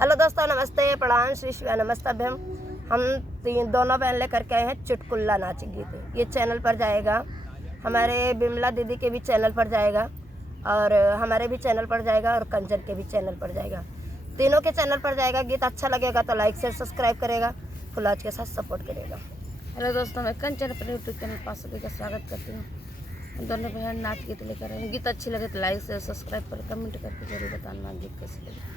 हेलो दोस्तों, नमस्ते, प्रणाम, श्री शिवा नमस्तभ्यम। हम दोनों बहन लेकर के आए हैं चुटकुला नाच गीत। ये चैनल पर जाएगा, हमारे बिमला दीदी के भी चैनल पर जाएगा और हमारे भी चैनल पर जाएगा और कंचन के भी चैनल पर जाएगा। तीनों के चैनल पर जाएगा। गीत अच्छा लगेगा तो लाइक शेयर सब्सक्राइब करेगा, फुलाज के साथ सपोर्ट करेगा। हेलो दोस्तों, मैं कंचन अपने यूट्यूब चैनल पास सभी का स्वागत करती हूँ। हम दोनों बहन नाच गीत लेकर आए हैं। गीत अच्छी लगे तो लाइक शेयर सब्सक्राइब कर कमेंट करके जरूर बताना गीत कैसे लगे।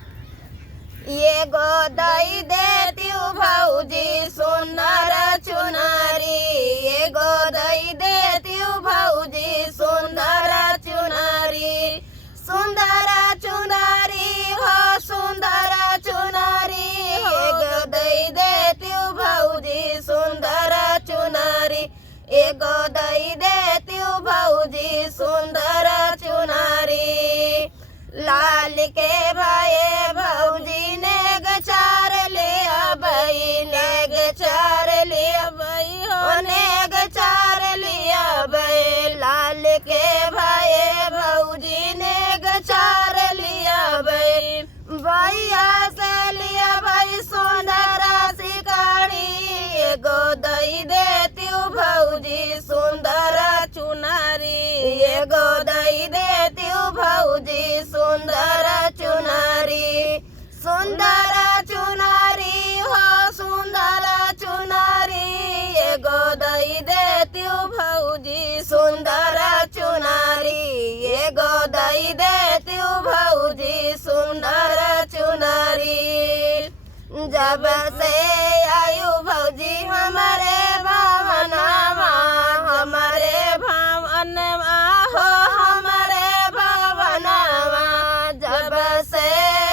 ये गोदाई देती भौजी सुंदर चुनारी, ये गोदाई देती भौजी सुंदर चुनारी, सुंदर चुनारी हो सुंदर चुनारी, ये गोदाई देती भौजी सुंदर चुनारी, ये गोदाई देती भौजी सुंदर चुनारी। लाल के भाई भौजी ने गचार लिया भाई, ने गचार लिया भाई हो, ने गचार लिया भाई। लाल के भाई भौजी ने गचार लिया भाई, भैया से लिया भाई सुंदरा सिकाड़ी, गोदई देती भौजी सुंदर चुनारी, ये गोदई देती भौजी सुंदर चुनारी, सुंदर चुनारी हो सुंदर चुनारी, ये गोदई देती भौजी सुंदर चुनारी, ये गोदई देती भौजी सुंदर चुनारी। जब से आयु भौजी हमारे भावनावा, हमारे भावनवा हो हमारे भावनावा, जब से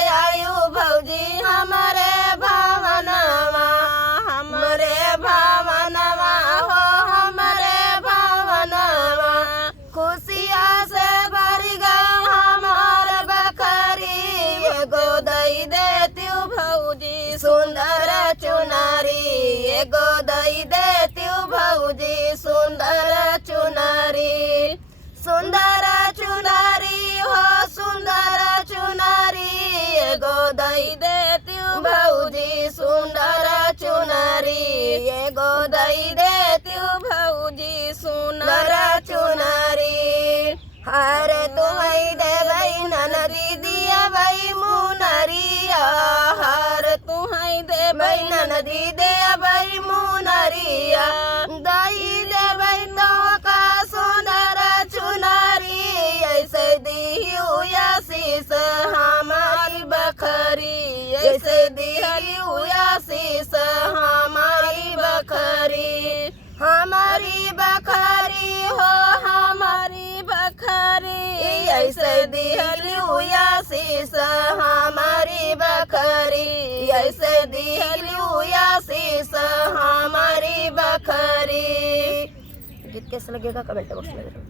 आयु भौजी हमारे भावनावा, हमारे भावनवा हो हमारे भावनवा, खुशियाँ से भर गया हमार बखरी, ये गोदई देती भौजी सुंदर चुनारी, ये गोदई देती भौजी सुंदर चुनारी, सुंदर चुनारी हो सुंदर चुनारी, ये गोदई देती भौजी सुंदर चुनारी, ये गोदई देती भौजी सुंदर चुनारी। हर तुम्हें दे भाई ननदी दिया भाई मुनरिया, हर तुम्हें दे भाई ननदी दे भाई मुनरिया, दाई दे भाई तो का सुंदर चुनारी, ऐसे दी हुआ शीस हमारी बखरी, ऐसे दी हुआ शीस हमारी बखरी, हमारी बखरी हो हमारी बखरी, ऐसे दी हुआ शीस हमारी बखरी, ऐसे दी हुआ शीस हमारी बखरी। गीत कैसा लगेगा कमेंट बॉक्स में।